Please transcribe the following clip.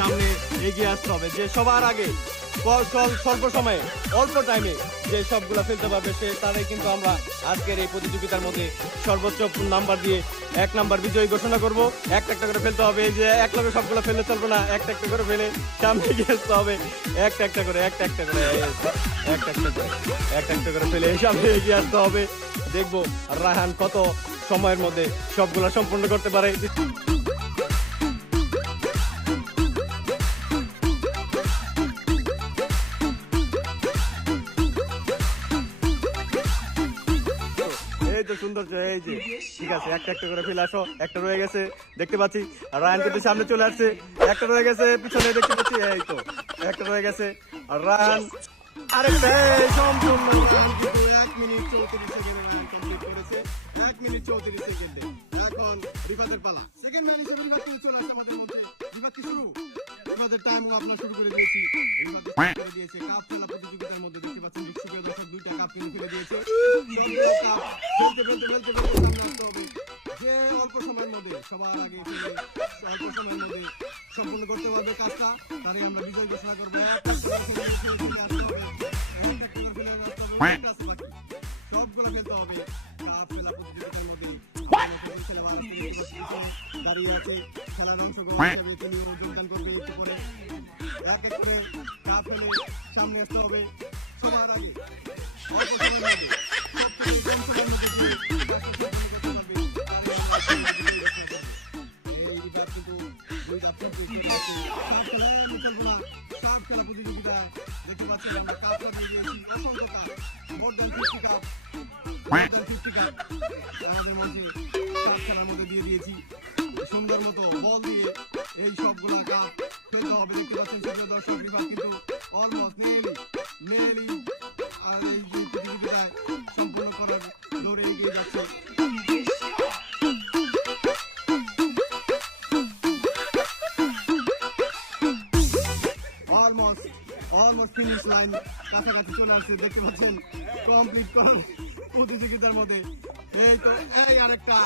সামনে এগিয়ে আসতে হবে, যে সবার আগে স্বল্প সময়ে অল্প টাইমে যে সবগুলা ফেলতে পারবে সে তারাই কিন্তু আমরা আজকের এই প্রতিযোগিতার মধ্যে সর্বোচ্চ নাম্বার দিয়ে 1 নাম্বার বিজয়ী ঘোষণা করব। একটা একটা করে ফেলতে হবে, এই যে এক লগে সবগুলো ফেলে চলবে না, একটা একটা করে ফেলে সামনে এগিয়ে আসতে হবে, একটা একটা করে ফেলে সামনে এগিয়ে আসতে হবে। দেখবো রায়হান কত সময়ের মধ্যে সবগুলা সম্পূর্ণ করতে পারে। এই তো সুন্দর, এই যে ঠিক আছে, একটা একটা করে ফেলে আসো। একটা রয়ে গেছে দেখতে পাচ্ছি, আর রায়হান কিন্তু সামনে চলে আসছে। একটা রয়ে গেছে পিছনে দেখতে পাচ্ছি, এই তো একটা রয়ে গেছে। আর রায়হান আরেকটা সম্পূর্ণ 1 মিনিট 34 সেকেন্ডে রায়হান কমপ্লিট করেছে। 1 মিনিট 34 সেকেন্ডে। এখন রিফাতের পালা। সেকেন্ড ম্যান হিসেবে রিফাত চলে আসছে আমাদের মধ্যে। রিফাত কি শুরু? রিফাতের টাইমও আপনার শুরু করে দিয়েছি। রিফাত শুরু করে দিয়েছে কাপ খেলা প্রতিযোগিতার মধ্যে। দেখতে পাচ্ছেন বিশ্বপ্রিয় দর্শক, 2টা কাপ কিনে ফেলে দিয়েছে। সবগুলো কাপ ফেলতে সামনে আসতে হবে। যে অল্প সময়ের মধ্যে সবার আগে ফেলে অল্প সময়ের মধ্যে সম্পূর্ণ করতে পারবে কাজটা, তারই আমরা বিজয় ঘোষণা করবো। সবগুলো খেলতে হবে কাপ খেলা প্রতিযোগিতার মধ্যে। দাঁড়িয়ে আছে খেলার অংশগ্রহণ হিসেবে, তিনিও যোগদান করবে একটু করে। এক এক করে কাপ ফেলে সামনে আসতে হবে সবার আগে অল্প সময়ের মধ্যে। সবথেকে কম সময়ের মধ্যে এই রিভার কিন্তু 2 ধাপ কমপ্লিট করে দিয়েছে। সব খেলায় আমি খেলবো না, সব খেলা প্রতিযোগিতায় দেখতে পাচ্ছেন আমরা কাপ লাগিয়ে দিয়েছি। অসংখ্য কাপ, মোর দ্যান 50 কাপ আমাদের মধ্যে সব খেলার মধ্যে দিয়ে দিয়েছি। সুন্দর মতো বল দিয়ে এই সবগুলা কাপ খেলতে হবে। দেখতে পাচ্ছেন সুপ্রিয় দর্শক, রিভার কিন্তু অলমোস্ট নেলি আর এই যে প্রতিযোগিতায় সম্পূর্ণ করার দৌড়ে এগিয়ে যাচ্ছে। অলমোস্ট ফিনিশ লাইন কাছাকাছি চলে আসছে। দেখতে পাচ্ছেন কমপ্লিট করার প্রতিযোগিতার মধ্যে। এই তো এই আরেকটা